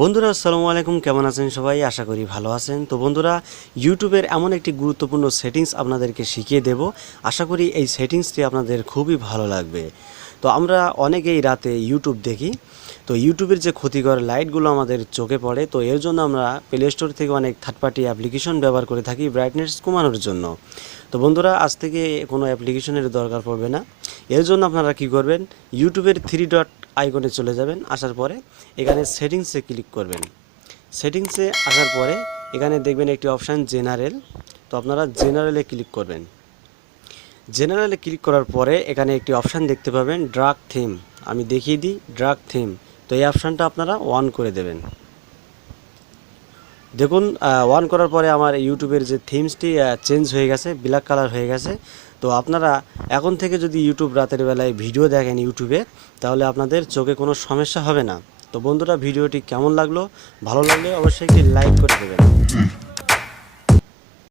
বন্ধুরা আসসালামু আলাইকুম, কেমন আছেন সবাই? আশা করি ভালো আছেন। তো বন্ধুরা, ইউটিউবের এমন একটি গুরুত্বপূর্ণ সেটিংস আপনাদেরকে শিখিয়ে দেব। আশা করি এই সেটিংসটি আপনাদের খুবই ভালো লাগবে। তো আমরা অনেকেই রাতে ইউটিউব দেখি। তো ইউটিউবের যে ক্ষতিকর লাইটগুলো আমাদের চোখে পড়ে, তো এর জন্য আমরা প্লে স্টোর থেকে অনেক থার্ড পার্টি অ্যাপ্লিকেশন ব্যবহার করে থাকি ব্রাইটনেস কমানোর জন্য। তো বন্ধুরা, আজ থেকে কোনো অ্যাপ্লিকেশনের দরকার পড়বে না। এর জন্য আপনারা কি করবেন, ইউটিউবের থ্রি ডট আইকনে চলে যাবেন। আসার পরে এখানে সেটিংসে ক্লিক করবেন। সেটিংসে আসার পরে এখানে দেখবেন একটি অপশান জেনারেল। তো আপনারা জেনারেলে ক্লিক করবেন। জেনারেলে ক্লিক করার পরে এখানে একটি অপশান দেখতে পাবেন ড্রাগ থিম। আমি দেখিয়ে দিই ড্রাগ থিম। তো এই অপশানটা আপনারা অন করে দেবেন। দেখুন, অন করার পরে আমার ইউটিউবের যে থিমসটি চেঞ্জ হয়ে গেছে, ব্ল্যাক কালার হয়ে গেছে। তো আপনারা এখন থেকে যদি ইউটিউব রাতের বেলায় ভিডিও দেখেন ইউটিউবে, তাহলে আপনাদের চোখে কোনো সমস্যা হবে না। তো বন্ধুরা, ভিডিওটি কেমন লাগলো? ভালো লাগলে অবশ্যই একটি লাইক করে দেবেন।